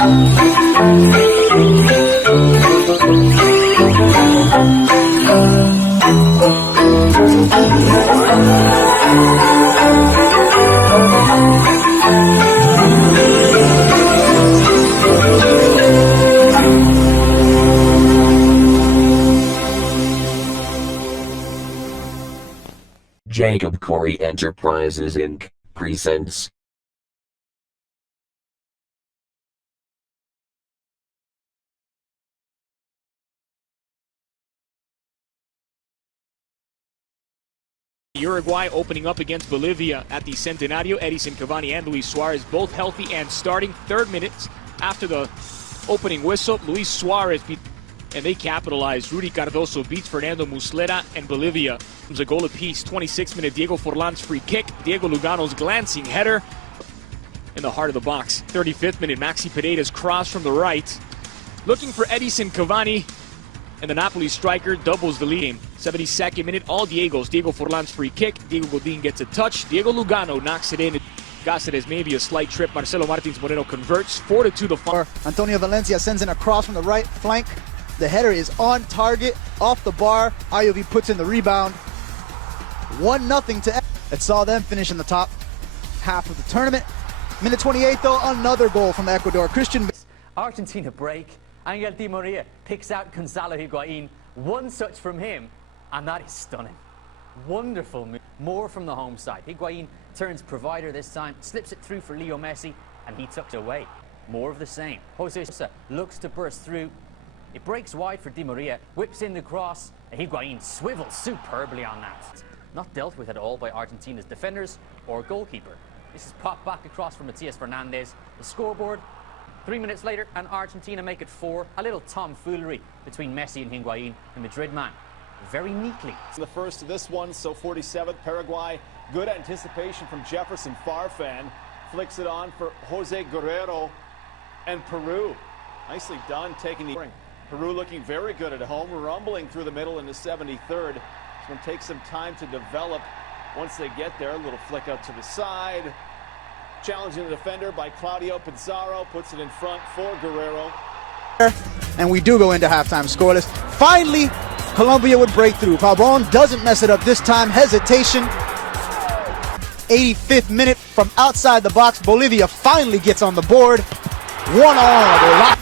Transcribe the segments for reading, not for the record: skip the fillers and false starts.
Jacob Corey Enterprises Inc. presents Uruguay opening up against Bolivia at the Centenario. Edison Cavani and Luis Suarez both healthy and starting. 3rd minutes after the opening whistle, Luis Suarez and they capitalized. Rudy Cardoso beats Fernando Muslera, and Bolivia comes a goal apiece. 26th minute, Diego Forlan's free kick. Diego Lugano's glancing header in the heart of the box. 35th minute, Maxi Pereira's cross from the right. Looking for Edison Cavani, and the Napoli striker doubles the lead. 72nd minute, all Diegos. Diego Forlan's free kick. Diego Godin gets a touch. Diego Lugano knocks it in. Cáceres maybe a slight trip. Marcelo Martins Moreno converts. 4-2 the final. Antonio Valencia sends in a cross from the right flank. The header is on target, off the bar. Ayovi puts in the rebound. 1-0 to it saw them finish in the top half of the tournament. Minute 28 though, another goal from Ecuador. Christian. Argentina break. Angel Di Maria picks out Gonzalo Higuain. One touch from him, and that is stunning. Wonderful move. More from the home side. Higuain turns provider this time, slips it through for Leo Messi, and he tucks it away. More of the same. Jose Sosa looks to burst through. It breaks wide for Di Maria, whips in the cross, and Higuain swivels superbly on that. Not dealt with at all by Argentina's defenders or goalkeeper. This is popped back across from Matias Fernandez. The scoreboard, 3 minutes later, and Argentina make it 4. A little tomfoolery between Messi and Higuain, the Madrid man. Very neatly. The first of this one, so 47th, Paraguay. Good anticipation from Jefferson Farfan. Flicks it on for Jose Guerrero and Peru. Nicely done, taking the... Peru looking very good at home, rumbling through the middle in the 73rd. This one takes some time to develop. Once they get there, a little flick out to the side. Challenging the defender by Claudio Pizarro, puts it in front for Guerrero. And we do go into halftime scoreless. Finally, Colombia would break through. Pavon doesn't mess it up this time. Hesitation. 85th minute from outside the box. Bolivia finally gets on the board. 1-1.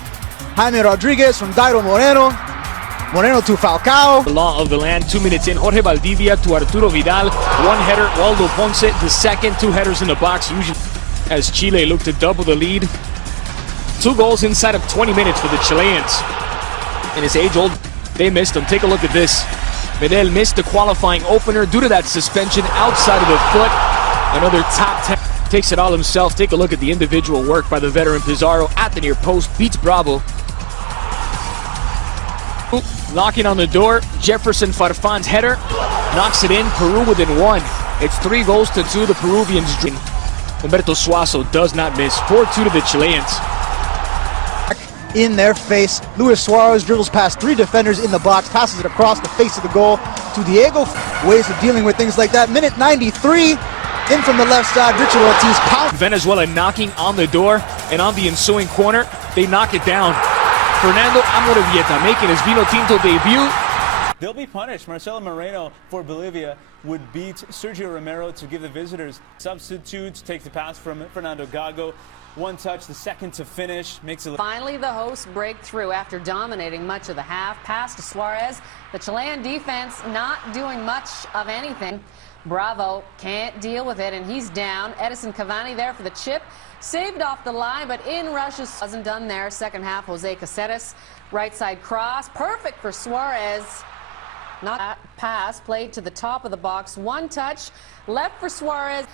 Jaime Rodriguez from Dairo Moreno. Moreno to Falcao. The law of the land. 2 minutes in. Jorge Valdivia to Arturo Vidal. One header. Waldo Ponce. The second. 2 headers in the box. Usually as Chile look to double the lead. 2 goals inside of 20 minutes for the Chileans. In his age-old, they missed him. Take a look at this. Medel missed the qualifying opener due to that suspension outside of the foot. Another top 10. Takes it all himself. Take a look at the individual work by the veteran Pizarro at the near post. Beats Bravo. Knocking on the door, Jefferson Farfan's header knocks it in. Peru within 1. It's 3-2. The Peruvians dream. Humberto Suazo does not miss. 4-2 to the Chileans. In their face, Luis Suarez dribbles past 3 defenders in the box, passes it across the face of the goal to Diego. Ways of dealing with things like that. Minute 93, in from the left side, Richard Ortiz pounds. Venezuela knocking on the door, and on the ensuing corner, they knock it down. Fernando Amorebieta making his Vino Tinto debut. They'll be punished. Marcelo Moreno for Bolivia would beat Sergio Romero to give the visitors substitutes, takes the pass from Fernando Gago. One touch, the second to finish, makes it... Finally, the hosts break through after dominating much of the half. Pass to Suarez. The Chilean defense not doing much of anything. Bravo can't deal with it, and he's down. Edison Cavani there for the chip. Saved off the line, but in rushes. Wasn't done there. Second half, Jose Cáceres. Right side cross. Perfect for Suarez. Not that pass. Played to the top of the box. One touch. Left for Suarez.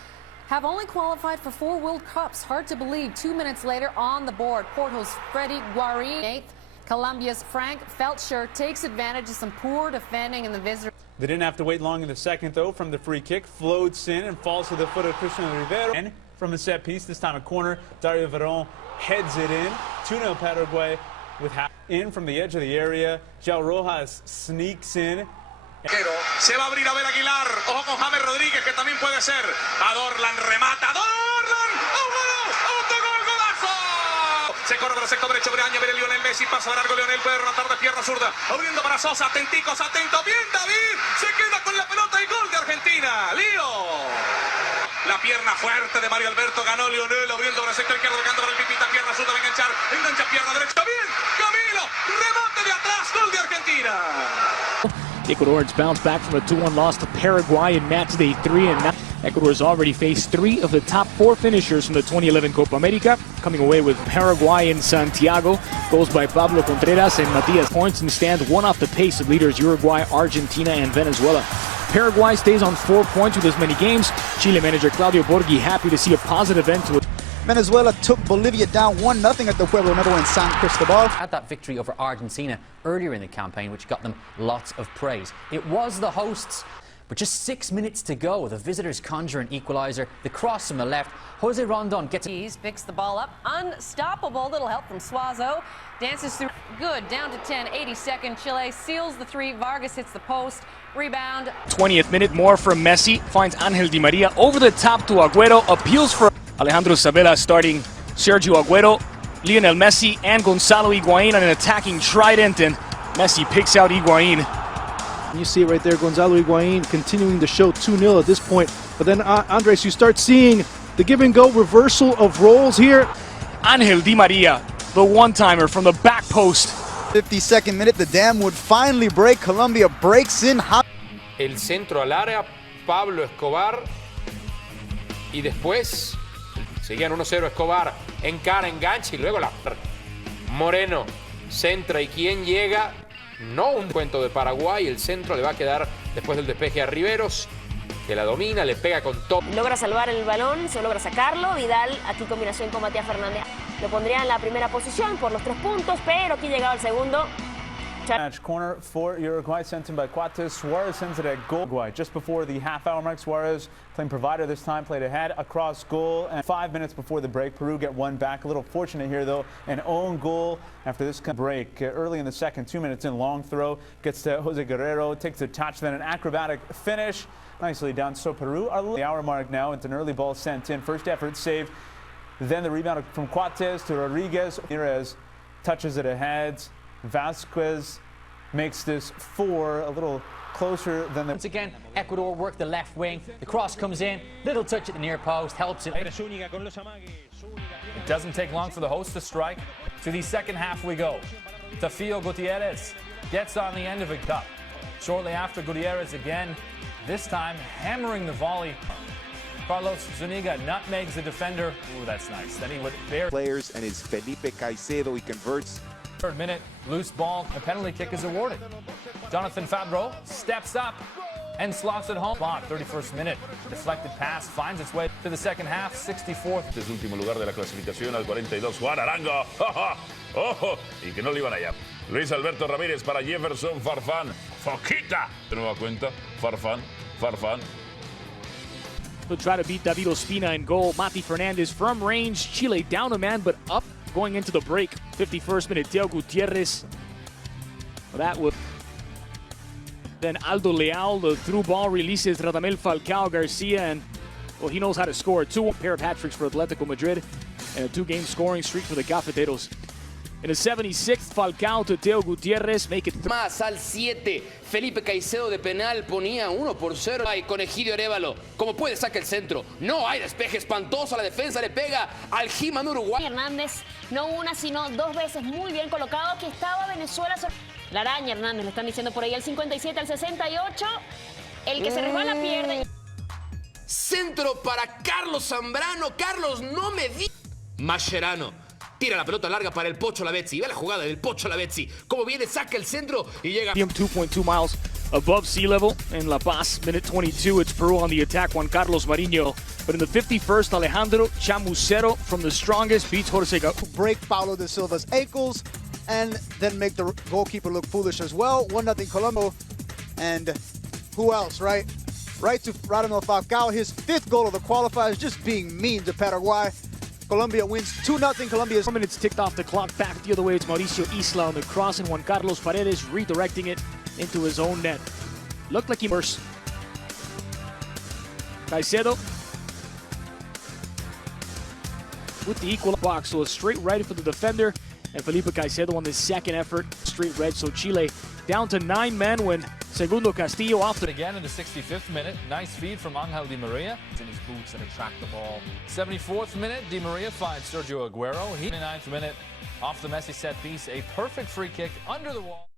Have only qualified for 4 World Cups. Hard to believe. 2 minutes later on the board. Porto's Freddy Guarín. 8th. Colombia's Frank Feltscher takes advantage of some poor defending in the visitor. They didn't have to wait long in the second, though, from the free kick. Floats in and falls to the foot of Cristiano Rivero. And from a set piece, this time a corner, Dario Verón heads it in. 2-0 Paraguay with half in from the edge of the area. João Rojas sneaks in. Se va a abrir Abel Aguilar. Ojo con James Rodríguez, que también puede ser. A Dorlan remata. ¡Dorlan! ¡Golazo! Se corre por el sector derecho, Braña, viene Lionel Messi, pasa de largo Lionel, puede rematar de pierna zurda, abriendo para Sosa, atenticos, atento, bien David, se queda con la pelota y gol de Argentina, Lío. La pierna fuerte de Mario Alberto, ganó Lionel, abriendo para el sector izquierdo, tocando para el Pipita, pierna zurda, va a engancha pierna derecha, bien, Camilo, rebote de atrás, gol de Argentina. Ecuador has bounced back from a 2-1 loss to Paraguay in match day 3, and now Ecuador has already faced 3 of the top 4 finishers from the 2011 Copa America, coming away with Paraguay in Santiago. Goals by Pablo Contreras and Matias points and stand 1 off the pace of leaders Uruguay, Argentina, and Venezuela. Paraguay stays on 4 points with as many games. Chile manager Claudio Borghi happy to see a positive end to it. Venezuela took Bolivia down 1-0 at the Pueblo Nuevo in San Cristobal. Had that victory over Argentina earlier in the campaign, which got them lots of praise. It was the hosts, but just 6 minutes to go. The visitors conjure an equaliser. The cross from the left. Jose Rondon gets He's picks the ball up. Unstoppable. Little help from Suazo. Dances through. Good. Down to 10. 82nd. Chile seals the 3. Vargas hits the post. Rebound. 20th minute, more from Messi. Finds Angel Di Maria over the top to Agüero. Appeals for Alejandro Sabella starting Sergio Agüero, Lionel Messi, and Gonzalo Higuain on an attacking trident, and Messi picks out Higuain. You see it right there, Gonzalo Higuain continuing to show 2-0 at this point. But then, Andres, you start seeing the give-and-go reversal of roles here. Angel Di Maria, the one-timer from the back post. 52nd minute, the dam would finally break. Colombia breaks in. El centro al área, Pablo Escobar. Y después seguían 1-0 Escobar, encara, engancha y luego la Moreno centra y quien llega, no un cuento de Paraguay, el centro le va a quedar después del despeje a Riveros, que la domina, le pega con top. Logra salvar el balón, se logra sacarlo, Vidal aquí combinación con Matías Fernández. Lo pondría en la primera posición por los 3 puntos, pero aquí llegaba el segundo. Match corner for Uruguay, sent in by Cuates. Suarez sends it at goal. Uruguay just before the half-hour mark. Suarez playing provider this time, played ahead across goal. And 5 minutes before the break, Peru get one back. A little fortunate here, though. An own goal after this break. Early in the second, 2 minutes in, long throw. Gets to Jose Guerrero, takes a touch, then an acrobatic finish. Nicely done. So Peru are the hour mark now. It's an early ball sent in. First effort saved. Then the rebound from Cuates to Rodriguez. Ramirez touches it ahead. Vasquez makes this 4, a little closer than the... Once again, Ecuador work the left wing. The cross comes in, little touch at the near post, helps it. It doesn't take long for the host to strike. To the second half we go. Tafio Gutierrez gets on the end of a cup. Shortly after, Gutierrez again, this time hammering the volley. Carlos Zuniga nutmegs the defender. Ooh, that's nice. Then he would bear players, and it's Felipe Caicedo. He converts. 3rd minute, loose ball, a penalty kick is awarded. Jonathan Fabro steps up and slots it home. 31st minute, deflected pass finds its way to the second half, 64th. Este es el último lugar de la clasificación al 42. Juan Arango. ¡Ojo! Y que no le iban allá. Luis Alberto Ramírez para Jefferson Farfán. Foquita. De nueva cuenta, Farfán. He'll try to beat David Ospina in goal. Mati Fernandez from range. Chile down a man, but up going into the break. 51st minute, Teo Gutierrez. Well, that would... Then Aldo Leal, the through ball, releases Radamel Falcao Garcia, and, well, he knows how to score. 2 pair of hat-tricks for Atletico Madrid, and a 2-game scoring streak for the Cafeteros. In the 76th, Falcao to Teo Gutierrez, make it... Más al 7, Felipe Caicedo de penal ponía 1-0. Ay, con Egidio Arévalo, como puede saca el centro. No hay despeje espantoso, la defensa le pega al He-Man Uruguay. Hernández, no una, sino 2 veces muy bien colocado, que estaba Venezuela. La araña Hernández, le están diciendo por ahí, el 57 al 68. El que se resbala pierde. Centro para Carlos Zambrano. Carlos, no me di... Mascherano. Tira la pelota larga para el Pocho Lavezzi. Ve la jugada del Pocho Lavezzi. Como viene, saca el centro y llega. 2.2 miles above sea level in La Paz. Minute 22, it's Peru on the attack. Juan Carlos Marinho. But in the 51st, Alejandro Chamucero from the strongest beats Jorge break Paulo de Silva's ankles and then make the goalkeeper look foolish as well. 1-0 Colombia. And who else, right? Right to Radamel Falcao, his 5th goal of the qualifiers, just being mean to Paraguay. Colombia wins 2-0. Colombia's 4 minutes ticked off the clock. Back the other way, it's Mauricio Isla on the cross, and Juan Carlos Paredes redirecting it into his own net. Looked like he worse. Caicedo. with the equal box. So a straight red for the defender, and Felipe Caicedo on his second effort, straight red. So Chile down to 9 men when Segundo Castillo off the again in the 65th minute. Nice feed from Angel Di Maria. In his boots and attract the ball. 74th minute, Di Maria finds Sergio Aguero. 89th minute, off the Messi set piece, a perfect free kick under the wall.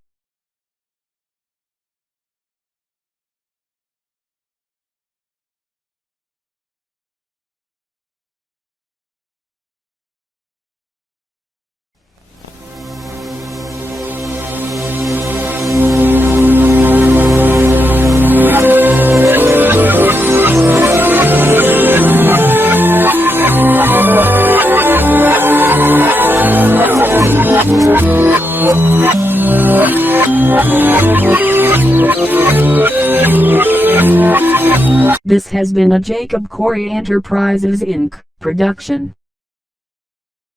This has been a Jacob Corey Enterprises Inc. production.